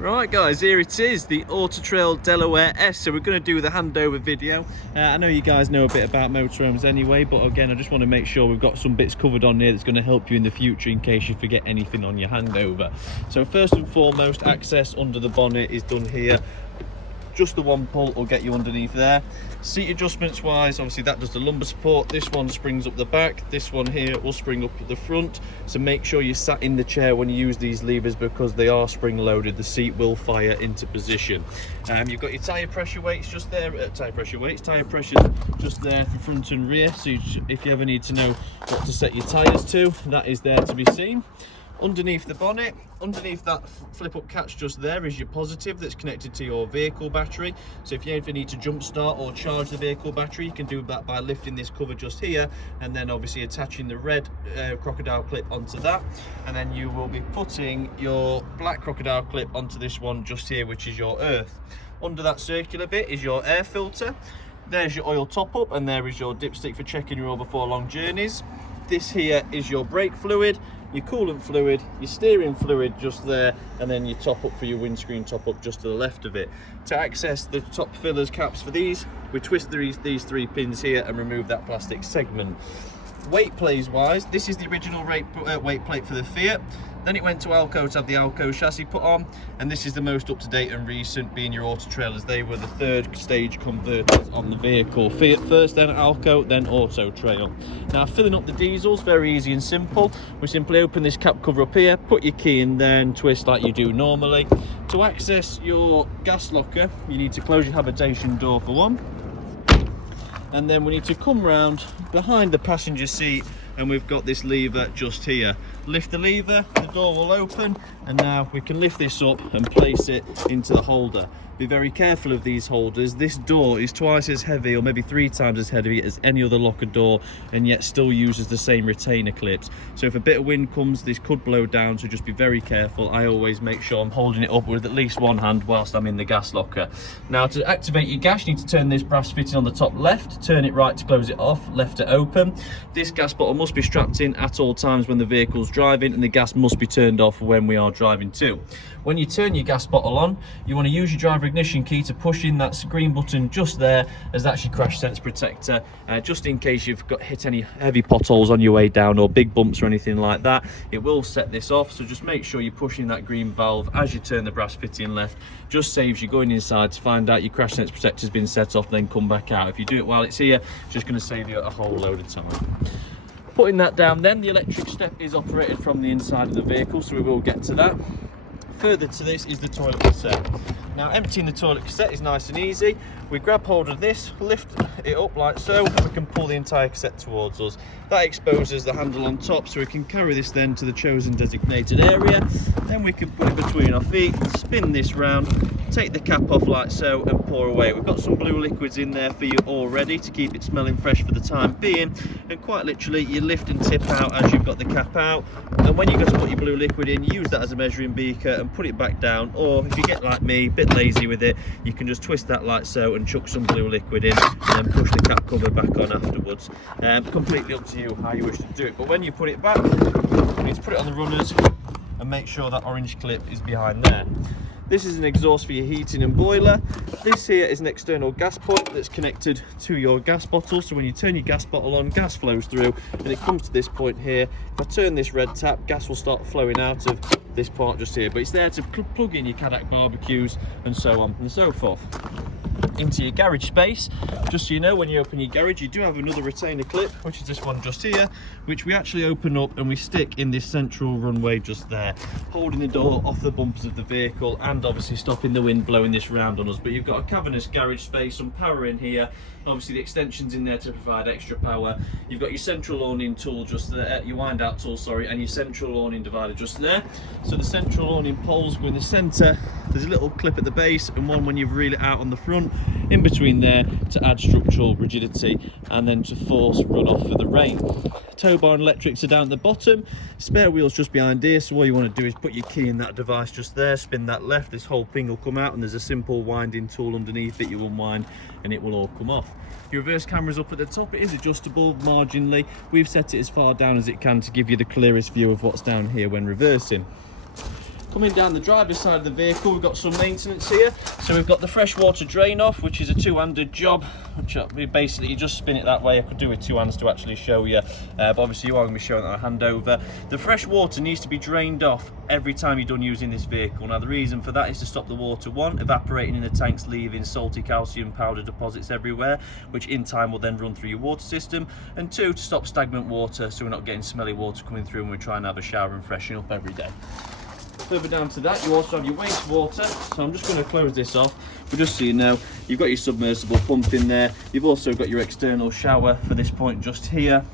Right guys, here it is, the Autotrail Delaware S. So we're going to do the handover video. I know you guys know a bit about motorhomes anyway, but again I just want to make sure we've got some bits covered on here that's going to help you in the future in case you forget anything on your handover. So first and foremost, access under the bonnet is done here. Just the one pull will get you underneath there. Seat adjustments wise, obviously that does the lumbar support. This one springs up the back, this one here will spring up at the front. So make sure you sat in the chair when you use these levers because they are spring loaded. The seat will fire into position. You've got your tyre pressure weights just there, tyre pressures just there for front and rear. So if you ever need to know what to set your tyres to, that is there to be seen. Underneath the bonnet, underneath that flip up catch just there is your positive that's connected to your vehicle battery. So if you ever need to jump start or charge the vehicle battery, you can do that by lifting this cover just here and then obviously attaching the red crocodile clip onto that, and then you will be putting your black crocodile clip onto this one just here, which is your earth. Under that circular bit is your air filter. There's your oil top up, and there is your dipstick for checking your oil before long journeys. This here is your brake fluid, your coolant fluid, your steering fluid just there, and then your top up for your windscreen top up just to the left of it. To access the top fillers caps for these, we twist these three pins here and remove that plastic segment. Weight plays wise, this is the original weight plate for the Fiat. Then it went to Alco to have the Alco chassis put on, and this is the most up-to-date and recent, being your Autotrail, as they were the third stage converters on the vehicle. Fiat first, then Alco, then Autotrail. Now filling up the diesels, very easy and simple. We simply open this cap cover up here, put your key in there and twist like you do normally. To access your gas locker, you need to close your habitation door for one. And then we need to come round behind the passenger seat, and we've got this lever just here. Lift the lever, the door will open, and now we can lift this up and place it into the holder. Be very careful of these holders. This door is twice as heavy, or maybe 3 times as heavy as any other locker door, and yet still uses the same retainer clips. So if a bit of wind comes, this could blow down, so just be very careful. I always make sure I'm holding it up with at least one hand whilst I'm in the gas locker. Now to activate your gas, you need to turn this brass fitting on the top left, turn it right to close it off, left to open. This gas bottle must be strapped in at all times when the vehicle's driving, and the gas must be turned off when we are driving too. When you turn your gas bottle on, you want to use your driver ignition key to push in that green button just there, as that's your crash sense protector, just in case you've hit any heavy potholes on your way down or big bumps or anything like that. It will set this off, so just make sure you're pushing that green valve as you turn the brass fitting left. Just saves you going inside to find out your crash sense protector's been set off, then come back out. If you do it while it's here, it's just going to save you a whole load of time. Putting that down, then the electric step is operated from the inside of the vehicle, so we will get to that. Further to this is the toilet cassette. Now emptying the toilet cassette is nice and easy. We grab hold of this, lift it up like so, and we can pull the entire cassette towards us. That exposes the handle on top, so we can carry this then to the chosen designated area. Then we can put it between our feet, spin this round, take the cap off like so, and pour away. We've got some blue liquids in there for you already to keep it smelling fresh for the time being, and quite literally you lift and tip out as you've got the cap out, and when you go to put your blue liquid in, use that as a measuring beaker and put it back down, or if you get like me, a bit lazy with it, you can just twist that like so and chuck some blue liquid in, and then push the cap cover back on afterwards. Completely up to you how you wish to do it, but when you put it back, you need to put it on the runners and make sure that orange clip is behind there. This is an exhaust for your heating and boiler. This here is an external gas point that's connected to your gas bottle, so when you turn your gas bottle on, gas flows through and it comes to this point here. If I turn this red tap, gas will start flowing out of this part just here, but it's there to plug in your Cadillac barbecues and so on and so forth. Into your garage space, just so you know, when you open your garage, you do have another retainer clip, which is this one just here, which we actually open up and we stick in this central runway just there, holding the door off the bumpers of the vehicle and obviously stopping the wind blowing this round on us. But you've got a cavernous garage space, some power in here, obviously the extensions in there to provide extra power. You've got your central awning tool just there, your wind out tool, sorry, and your central awning divider just there. So the central awning poles go in the centre. There's a little clip at the base and one when you reel it out on the front, in between there to add structural rigidity and then to force runoff for the rain. Tow bar and electrics are down at the bottom, spare wheels just behind here, so all you want to do is put your key in that device just there, spin that left, this whole thing will come out, and there's a simple winding tool underneath it. You unwind and it will all come off. Your reverse camera's up at the top, it is adjustable marginally. We've set it as far down as it can to give you the clearest view of what's down here when reversing. Coming down the driver's side of the vehicle, we've got some maintenance here. So we've got the freshwater drain off, which is a two-handed job, which basically you just spin it that way. I could do with two hands to actually show you, but obviously you are going to be showing that on handover. The fresh water needs to be drained off every time you're done using this vehicle. Now the reason for that is to stop the water, one, evaporating in the tanks, leaving salty calcium powder deposits everywhere, which in time will then run through your water system, and two, to stop stagnant water, so we're not getting smelly water coming through when we're trying to have a shower and freshen up every day. Further down to that, you also have your wastewater. So I'm just going to close this off, but just so you know, you've got your submersible pump in there. You've also got your external shower for this point just here,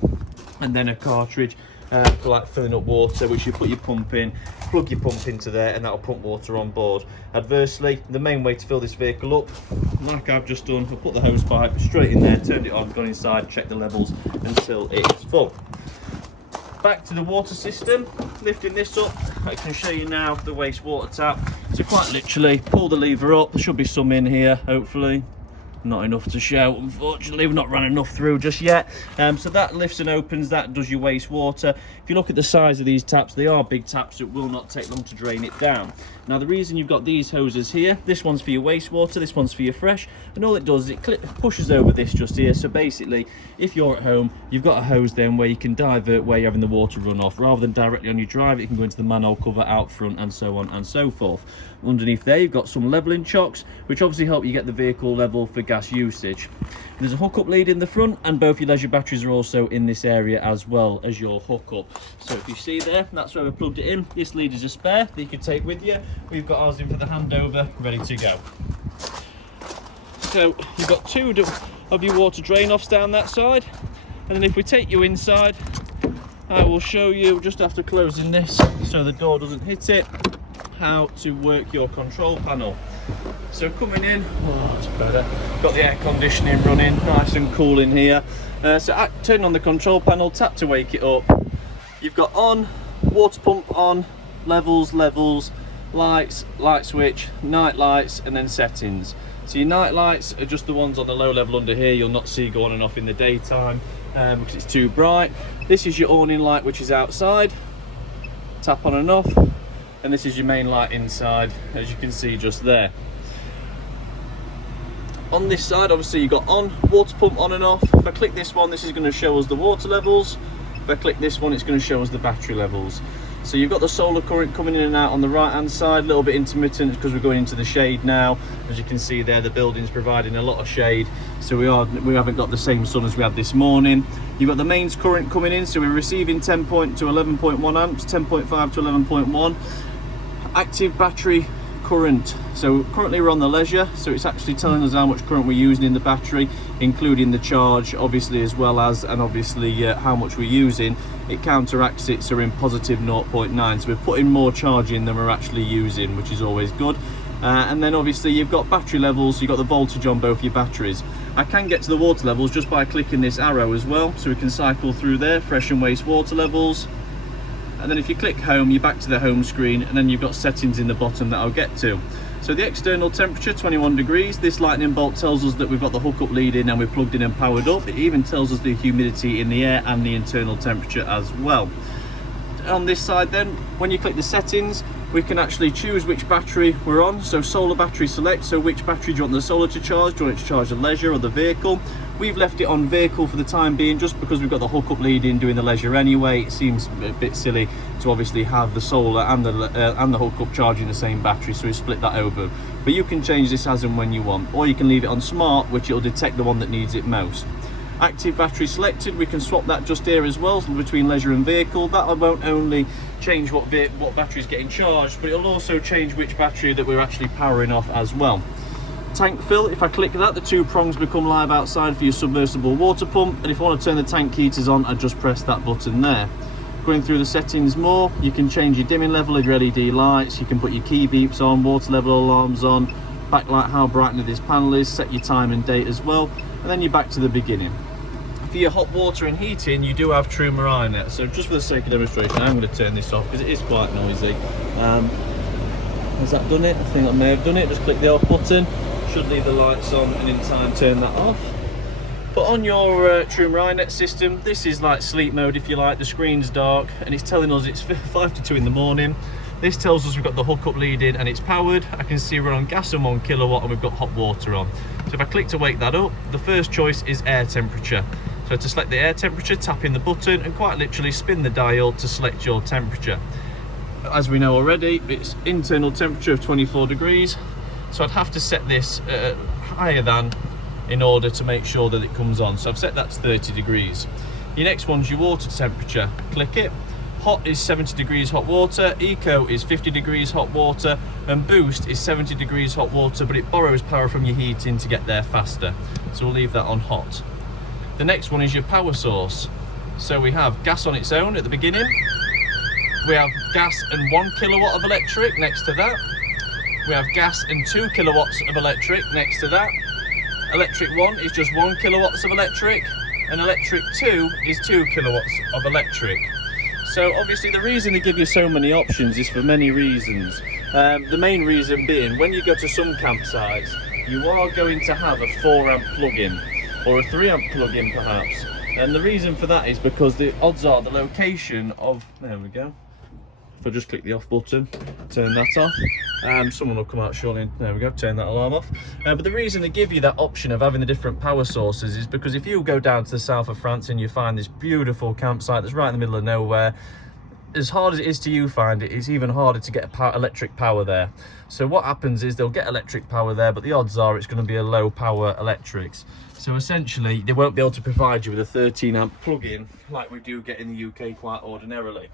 and then a cartridge for like filling up water, which you put your pump in, plug your pump into there, and that'll pump water on board. Adversely, the main way to fill this vehicle up, like I've just done, I'll put the hose pipe straight in there, turned it on, gone inside, check the levels until it's full. Back to the water system, lifting this up, I can show you now the wastewater tap. So quite literally pull the lever up, there should be some in here hopefully. Not enough to show, unfortunately, we've not run enough through just yet. So that lifts and opens, that does your wastewater. If you look at the size of these taps, they are big taps, so it will not take long to drain it down. Now the reason you've got these hoses here, this one's for your wastewater, this one's for your fresh, and all it does is it pushes over this just here. So basically, if you're at home, you've got a hose then where you can divert where you're having the water run off. Rather than directly on your drive, it can go into the manhole cover out front and so on and so forth. Underneath there, you've got some leveling chocks, which obviously help you get the vehicle level for gas usage. There's a hookup lead in the front, and both your leisure batteries are also in this area as well as your hookup. So if you see there, that's where we plugged it in. This lead is a spare that you can take with you. We've got ours in for the handover, ready to go. So you've got two of your water drain offs down that side, and then if we take you inside, I will show you, just after closing this so the door doesn't hit it, how to work your control panel. So coming in, oh, that's better. Got the air conditioning running, nice and cool in here. So turn on the control panel, tap to wake it up. You've got on, water pump on, levels, lights, light switch, night lights, and then settings. So your night lights are just the ones on the low level under here. You'll not see go on and off in the daytime because it's too bright. This is your awning light, which is outside. Tap on and off. And this is your main light inside, as you can see just there. On this side, obviously you've got on, water pump on and off. If I click this one, this is going to show us the water levels. If I click this one, it's going to show us the battery levels. So you've got the solar current coming in and out on the right hand side, a little bit intermittent because we're going into the shade now. As you can see there, the building's providing a lot of shade, so we haven't got the same sun as we had this morning. You've got the mains current coming in, so we're receiving 10 to 11.1 amps, 10.5 to 11.1. Active battery current, so currently we're on the leisure, so it's actually telling us how much current we're using in the battery, including the charge obviously, as well as, and obviously how much we're using. It counteracts it, so we're in positive 0.9, so we're putting more charge in than we're actually using, which is always good. And then obviously you've got battery levels, so you've got the voltage on both your batteries. I can get to the water levels just by clicking this arrow as well, so we can cycle through there, fresh and waste water levels. And then if you click home, you're back to the home screen, and then you've got settings in the bottom that I'll get to. So the external temperature, 21 degrees. This lightning bolt tells us that we've got the hookup lead in and we're plugged in and powered up. It even tells us the humidity in the air and the internal temperature as well. On this side then, when you click the settings, we can actually choose which battery we're on. So solar battery select, so which battery do you want the solar to charge? Do you want it to charge the leisure or the vehicle? We've left it on vehicle for the time being, just because we've got the hookup lead in doing the leisure anyway. It seems a bit silly to obviously have the solar and the hookup charging the same battery, so we split that over. But you can change this as and when you want, or you can leave it on smart, which it'll detect the one that needs it most. Active battery selected, we can swap that just here as well, between leisure and vehicle. That won't only change what battery is getting charged, but it'll also change which battery that we're actually powering off as well. Tank fill, if I click that, the two prongs become live outside for your submersible water pump, and if I want to turn the tank heaters on, I just press that button there. Going through the settings more, you can change your dimming level of your LED lights, you can put your key beeps on, water level alarms on, backlight how bright this panel is, set your time and date as well, and then you're back to the beginning. For your hot water and heating, you do have true marine net, so just for the sake of demonstration, I'm going to turn this off because it is quite noisy. Has that done it? I think I may have done it. Just click the off button, should leave the lights on, and in time turn that off. But on your true marine net system, this is like sleep mode if you like. The screen's dark and it's telling us it's 5 to 2 in the morning. This tells us we've got the hookup lead in and it's powered. I can see we're on gas and 1 kilowatt and we've got hot water on. So if I click to wake that up, the first choice is air temperature. So to select the air temperature, tap in the button and quite literally spin the dial to select your temperature. As we know already, it's internal temperature of 24 degrees. So I'd have to set this higher than in order to make sure that it comes on. So I've set that to 30 degrees. Your next one's your water temperature. Click it. Hot is 70 degrees hot water, Eco is 50 degrees hot water, and Boost is 70 degrees hot water, but it borrows power from your heating to get there faster. So we'll leave that on hot. The next one is your power source. So we have gas on its own at the beginning. We have gas and 1 kilowatt of electric next to that. We have gas and 2 kilowatts of electric next to that. Electric 1 is just 1 kilowatts of electric, and electric 2 is 2 kilowatts of electric. So obviously the reason they give you so many options is for many reasons. The main reason being, when you go to some campsites, you are going to have a 4 amp plug-in or a 3 amp plug-in perhaps. And the reason for that is because the odds are the location of, there we go. If I just click the off button, turn that off, someone will come out surely, there we go, turn that alarm off. But the reason they give you that option of having the different power sources is because if you go down to the south of France and you find this beautiful campsite that's right in the middle of nowhere, as hard as it is to you find it, it's even harder to get electric power there. So what happens is they'll get electric power there, but the odds are it's going to be a low power electrics. So essentially they won't be able to provide you with a 13 amp plug-in like we do get in the UK quite ordinarily.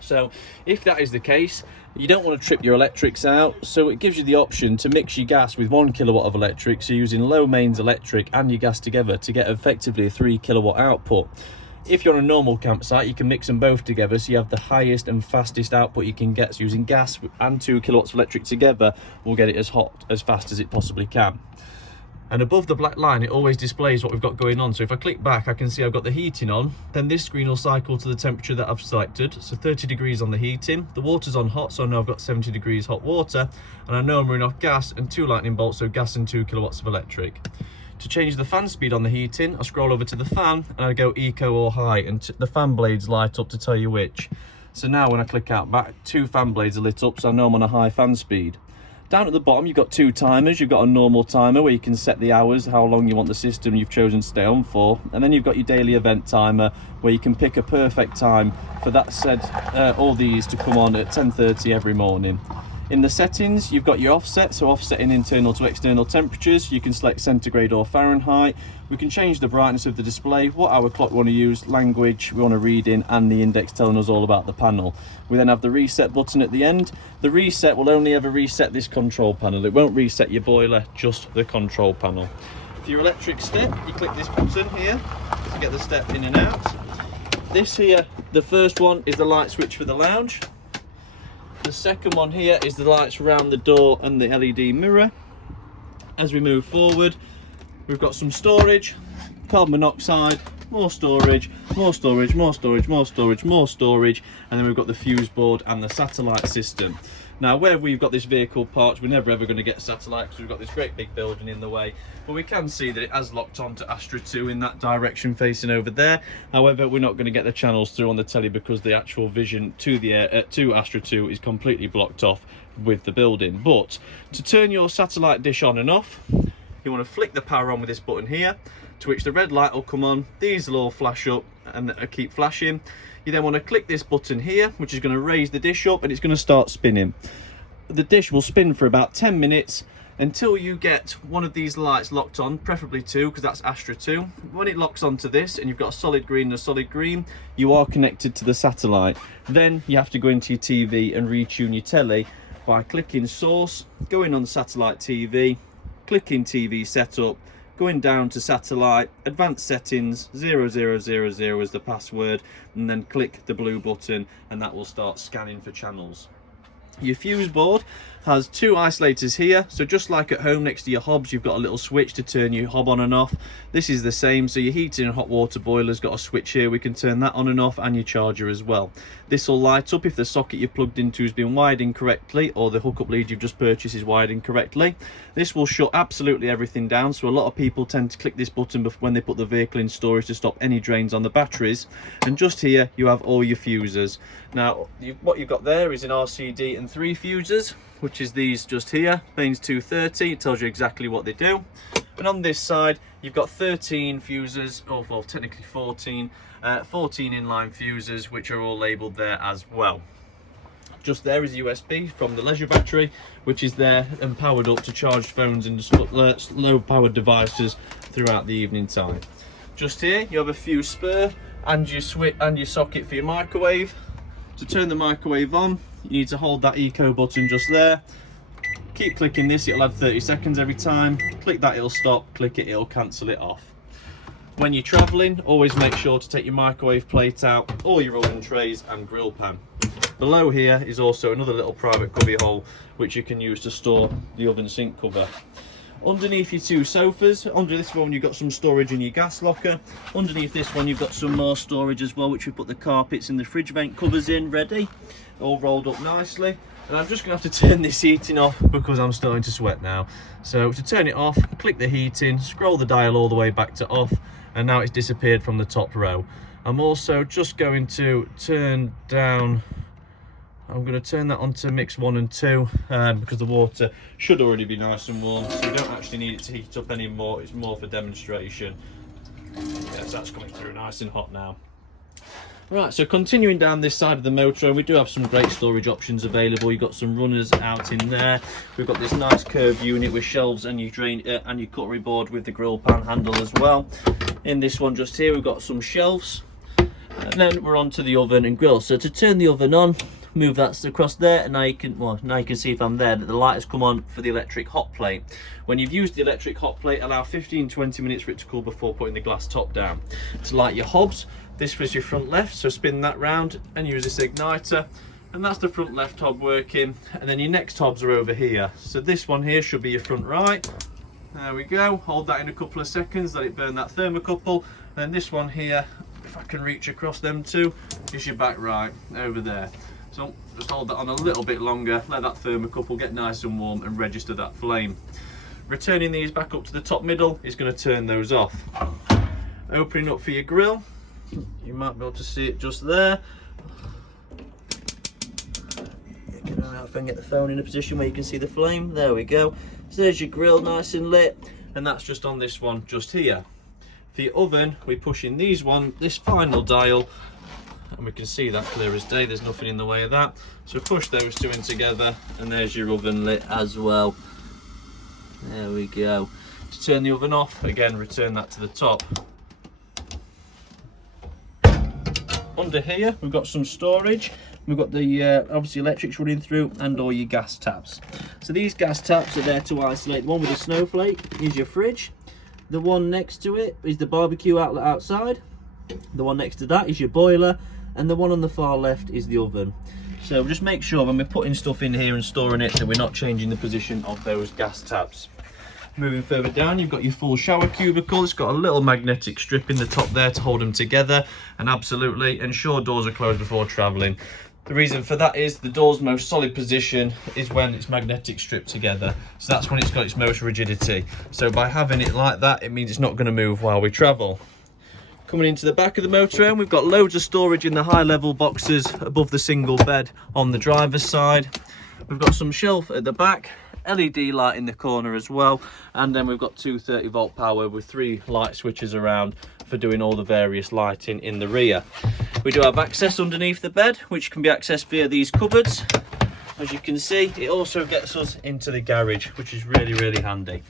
So if that is the case, you don't want to trip your electrics out, so it gives you the option to mix your gas with 1 kilowatt of electric, so using low mains electric and your gas together to get effectively a 3 kilowatt output. If you're on a normal campsite, you can mix them both together, so you have the highest and fastest output you can get. So using gas and 2 kilowatts of electric together will get it as hot, as fast as it possibly can. And above the black line, it always displays what we've got going on. So if I click back, I can see I've got the heating on. Then this screen will cycle to the temperature that I've selected. So 30 degrees on the heating. The water's on hot, so I know I've got 70 degrees hot water. And I know I'm running off gas and 2 lightning bolts, so gas and 2 kilowatts of electric. To change the fan speed on the heating, I scroll over to the fan and I go eco or high, and the fan blades light up to tell you which. So now when I click out back, 2 fan blades are lit up, so I know I'm on a high fan speed. Down at the bottom, you've got 2 timers. You've got a normal timer where you can set the hours, how long you want the system you've chosen to stay on for. And then you've got your daily event timer where you can pick a perfect time for that said, all these to come on at 10:30 every morning. In the settings, you've got your offset, so offsetting internal to external temperatures. You can select centigrade or Fahrenheit. We can change the brightness of the display, what hour clock we want to use, language we want to read in, and the index telling us all about the panel. We then have the reset button at the end. The reset will only ever reset this control panel. It won't reset your boiler, just the control panel. For your electric step, you click this button here to get the step in and out. This here, the first one is the light switch for the lounge. The second one here is the lights around the door and the LED mirror. As we move forward, we've got some storage, carbon monoxide, more storage, more storage, more storage, more storage, more storage, and then we've got the fuse board and the satellite system. Now, where we've got this vehicle parked, we're never ever going to get satellite because we've got this great big building in the way, but we can see that it has locked on to Astra 2 in that direction facing over there. However, we're not going to get the channels through on the telly because the actual vision to the to Astra 2 is completely blocked off with the building. But to turn your satellite dish on and off, you want to flick the power on with this button here, to which the red light will come on. These will all flash up and keep flashing. You then want to click this button here, which is going to raise the dish up and it's going to start spinning. The dish will spin for about 10 minutes until you get one of these lights locked on, preferably 2 because that's Astra 2. When it locks onto this and you've got a solid green and a solid green, you are connected to the satellite. Then you have to go into your TV and retune your telly by clicking source, going on satellite TV, clicking TV setup, going down to satellite, advanced settings, 0000 is the password, and then click the blue button and that will start scanning for channels. Your fuse board, has two isolators here, so just like at home next to your hobs you've got a little switch to turn your hob on and off. This is the same, so your heating and hot water boiler's got a switch here, we can turn that on and off, and your charger as well. This will light up if the socket you've plugged into has been wired incorrectly, or the hookup lead you've just purchased is wired incorrectly. This will shut absolutely everything down, so a lot of people tend to click this button when they put the vehicle in storage to stop any drains on the batteries. And just here you have all your fuses. Now what you've got there is an RCD and 3 fuses, which is these just here, Baines 230, it tells you exactly what they do. And on this side you've got 13 fuses, or well technically 14 inline fuses, which are all labelled there as well. Just there is a USB from the leisure battery, which is there and powered up to charge phones and low powered devices throughout the evening time. Just here you have a fuse spur and your switch and your socket for your microwave. To turn the microwave on, you need to hold that eco button just there. Keep clicking this, it'll add 30 seconds every time. Click that, it'll stop. Click it, it'll cancel it off. When you're travelling, always make sure to take your microwave plate out, all your oven trays and grill pan. Below here is also another little private cubby hole which you can use to store the oven sink cover. Underneath your 2 sofas, under this one you've got some storage in your gas locker. Underneath this one you've got some more storage as well, which we put the carpets and the fridge vent covers in ready, all rolled up nicely. And I'm just going to have to turn this heating off because I'm starting to sweat now. So to turn it off, click the heating, scroll the dial all the way back to off, and now it's disappeared from the top row. I'm also just going to turn down, I'm going to turn that on to mix 1 and 2 because the water should already be nice and warm, so we don't actually need it to heat up anymore, it's more for demonstration. Yes, that's coming through nice and hot now. Right, so continuing down this side of the motorhome, we do have some great storage options available. You've got some runners out in there. We've got this nice curved unit with shelves and your and your cutlery board with the grill pan handle as well. In this one just here, we've got some shelves. And then we're on to the oven and grill. So to turn the oven on, move that across there, and now you can see if I'm there that the light has come on for the electric hot plate. When you've used the electric hot plate, allow 15-20 minutes for it to cool before putting the glass top down. To light your hobs, this was your front left, so spin that round and use this igniter, and that's the front left hob working. And then your next hobs are over here, so this one here should be your front right. There we go, hold that in a couple of seconds, let it burn that thermocouple. And then this one here, if I can reach across them two, is your back right over there. So just hold that on a little bit longer, let that thermocouple get nice and warm and register that flame. Returning these back up to the top middle is going to turn those off. Opening up for your grill, you might be able to see it just there. I don't know if I can get the phone in a position where you can see the flame. There we go. So there's your grill nice and lit, and that's just on this one just here. For your oven, we push in this final dial, and we can see that clear as day, there's nothing in the way of that. So push those two in together, and there's your oven lit as well. There we go. To turn the oven off, again return that to the top. Under here we've got some storage. We've got the obviously electrics running through and all your gas taps. So these gas taps are there to isolate. The one with the snowflake is your fridge. The one next to it is the barbecue outlet outside. The one next to that is your boiler, and the one on the far left is the oven. So just make sure when we're putting stuff in here and storing it that we're not changing the position of those gas taps. Moving further down, you've got your full shower cubicle. It's got a little magnetic strip in the top there to hold them together, and absolutely ensure doors are closed before travelling. The reason for that is the door's most solid position is when it's magnetic stripped together. So that's when it's got its most rigidity. So by having it like that, it means it's not going to move while we travel. Coming into the back of the motorhome, we've got loads of storage in the high level boxes above the single bed on the driver's side. We've got some shelf at the back, LED light in the corner as well, and then we've got 230 volt power with 3 light switches around for doing all the various lighting in the rear. We do have access underneath the bed, which can be accessed via these cupboards. As you can see, it also gets us into the garage, which is really handy.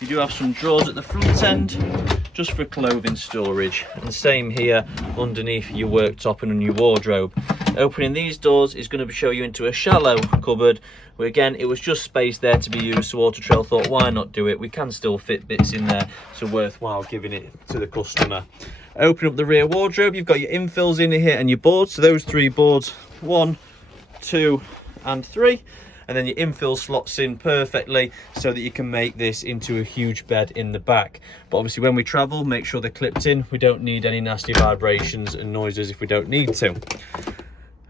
You do have some drawers at the front end just for clothing storage, and the same here underneath your worktop and on your wardrobe. Opening these doors is going to show you into a shallow cupboard where again it was just space there to be used, so Autotrail thought why not do it, we can still fit bits in there, so worthwhile giving it to the customer. Open up the rear wardrobe, you've got your infills in here and your boards, so those 3 boards, 1, 2 and 3, and then your infill slots in perfectly so that you can make this into a huge bed in the back. But obviously when we travel, make sure they're clipped in. We don't need any nasty vibrations and noises if we don't need to.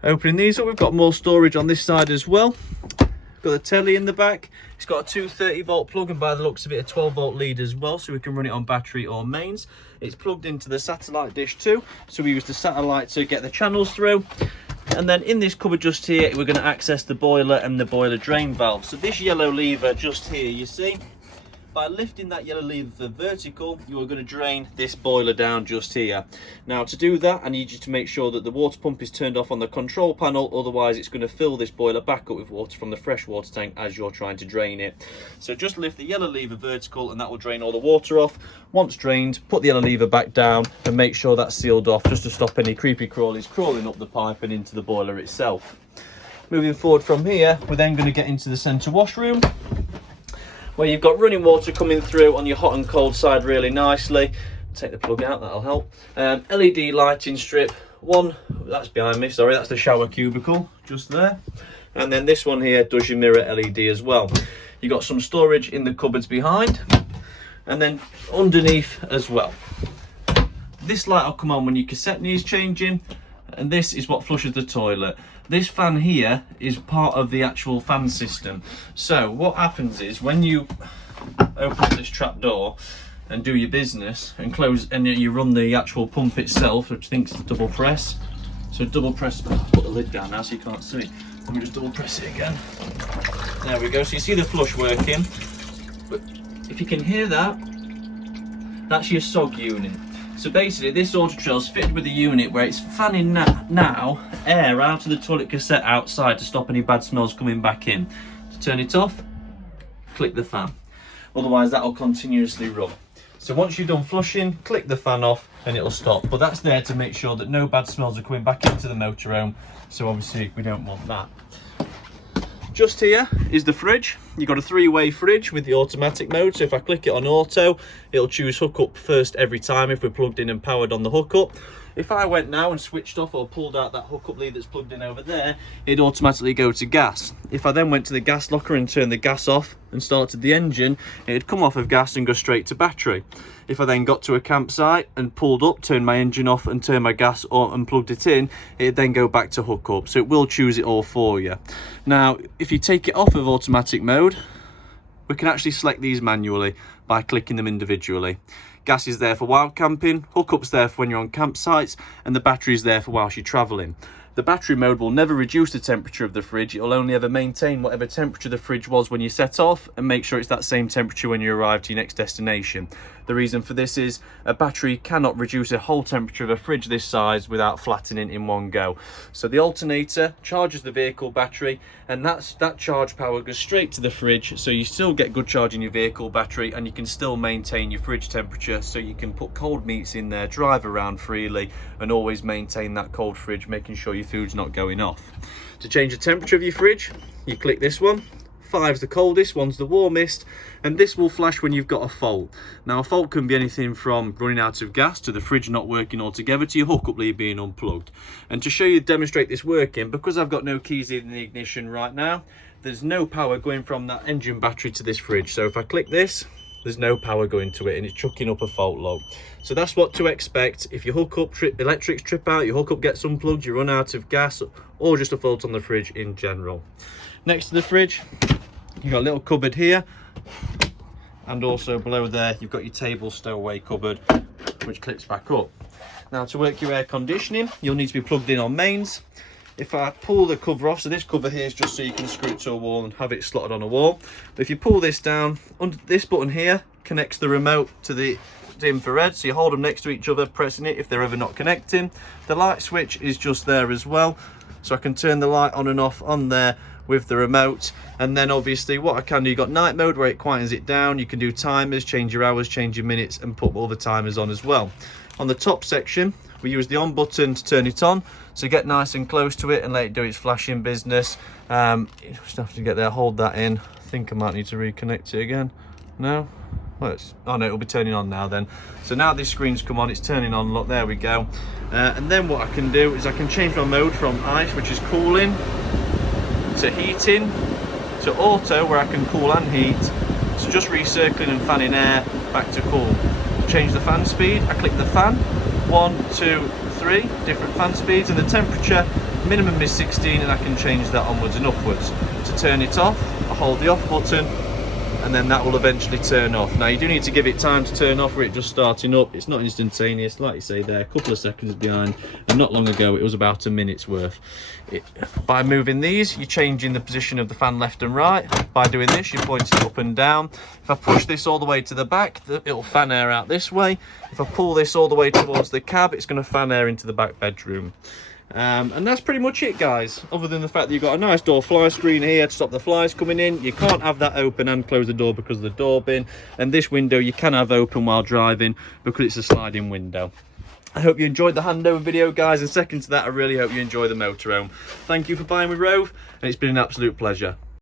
Opening these up, we've got more storage on this side as well. Got the telly in the back. It's got a 230 volt plug, and by the looks of it, a 12 volt lead as well, so we can run it on battery or mains. It's plugged into the satellite dish too, so we use the satellite to get the channels through. And then in this cupboard just here, we're going to access the boiler and the boiler drain valve. So this yellow lever just here, you see, by lifting that yellow lever vertical, you are going to drain this boiler down just here. Now to do that, I need you to make sure that the water pump is turned off on the control panel, otherwise it's going to fill this boiler back up with water from the fresh water tank as you're trying to drain it. So just lift the yellow lever vertical and that will drain all the water off. Once drained, put the yellow lever back down and make sure that's sealed off, just to stop any creepy crawlies crawling up the pipe and into the boiler itself. Moving forward from here, we're then going to get into the centre washroom, where you've got running water coming through on your hot and cold side really nicely. Take the plug out, that'll help. LED lighting strip, one, that's behind me, sorry, that's the shower cubicle, just there. And then this one here does your mirror LED as well. You've got some storage in the cupboards behind, and then underneath as well. This light will come on when your cassette needs changing, and this is what flushes the toilet. This fan here is part of the actual fan system. So what happens is when you open up this trap door and do your business and close, and you run the actual pump itself, which I think is double press. So double press, oh, put the lid down now so you can't see. Let me just double press it again. There we go, so you see the flush working. But if you can hear that, that's your SOG unit. So basically this Autotrail is fitted with a unit where it's fanning now air out of the toilet cassette outside to stop any bad smells coming back in. To turn it off, click the fan. Otherwise that will continuously run. So once you're done flushing, click the fan off and it'll stop. But that's there to make sure that no bad smells are coming back into the motorhome. So obviously we don't want that. Just here is the fridge. You've got a 3-way fridge with the automatic mode. So if I click it on auto, it'll choose hookup first every time if we're plugged in and powered on the hookup. If I went now and switched off or pulled out that hookup lead that's plugged in over there, it'd automatically go to gas. If I then went to the gas locker and turned the gas off and started the engine, it'd come off of gas and go straight to battery. If I then got to a campsite and pulled up, turned my engine off and turned my gas on and plugged it in, it'd then go back to hookup. So it will choose it all for you. Now, if you take it off of automatic mode, we can actually select these manually by clicking them individually. Gas is there for wild camping, hookup's there for when you're on campsites, and the battery is there for whilst you're travelling. The battery mode will never reduce the temperature of the fridge, it will only ever maintain whatever temperature the fridge was when you set off and make sure it's that same temperature when you arrive to your next destination. The reason for this is a battery cannot reduce a whole temperature of a fridge this size without flattening in one go. So the alternator charges the vehicle battery, and that charge power goes straight to the fridge, so you still get good charge in your vehicle battery and you can still maintain your fridge temperature, so you can put cold meats in there, drive around freely and always maintain that cold fridge, making sure your food's not going off. To change the temperature of your fridge, you click this one. 5's the coldest, 1's the warmest, and this will flash when you've got a fault. Now a fault can be anything from running out of gas to the fridge not working altogether to your hookup lead being unplugged. And to show you, demonstrate this working, because I've got no keys in the ignition right now, there's no power going from that engine battery to this fridge. So if I click this, there's no power going to it and it's chucking up a fault log. So that's what to expect if your hookup electrics trip out, your hookup gets unplugged, you run out of gas, or just a fault on the fridge in general. Next to the fridge, you've got a little cupboard here, and also below there you've got your table stowaway cupboard which clips back up. Now to work your air conditioning, you'll need to be plugged in on mains. If I pull the cover off, so this cover here is just so you can screw it to a wall and have it slotted on a wall. But if you pull this down, under this button here connects the remote to the infrared, so you hold them next to each other, pressing it if they're ever not connecting. The light switch is just there as well, so I can turn the light on and off on there with the remote. And then obviously what I can do, you've got night mode where it quietens it down, you can do timers, change your hours, change your minutes, and put other timers on as well. On the top section, we use the on button to turn it on, so get nice and close to it and let it do its flashing business. You just have to get there, hold that in. I think I might need to reconnect it again. No? Well, oh no, it'll be turning on now then. So now this screen's come on, it's turning on, look, there we go. And then what I can do is I can change my mode from ice, which is cooling, to heating, to auto, where I can cool and heat, to just recircling and fanning air, back to cool. Change the fan speed, I click the fan, 1, 2, 3, different fan speeds, and the temperature minimum is 16, and I can change that onwards and upwards. To turn it off, I hold the off button, and then that will eventually turn off. Now you do need to give it time to turn off, or it just starting up. It's not instantaneous, like you say there, a couple of seconds behind, and not long ago it was about a minute's worth. By moving these, you're changing the position of the fan left and right. By doing this, you're pointing up and down. If I push this all the way to the back, it'll fan air out this way. If I pull this all the way towards the cab, it's going to fan air into the back bedroom. And that's pretty much it, guys, other than the fact that you've got a nice door fly screen here to stop the flies coming in. You can't have that open and close the door because of the door bin, and this window you can have open while driving because it's a sliding window. I hope you enjoyed the handover video, guys, and second to that, I really hope you enjoy the motorhome. Thank you for buying with Rove, and it's been an absolute pleasure.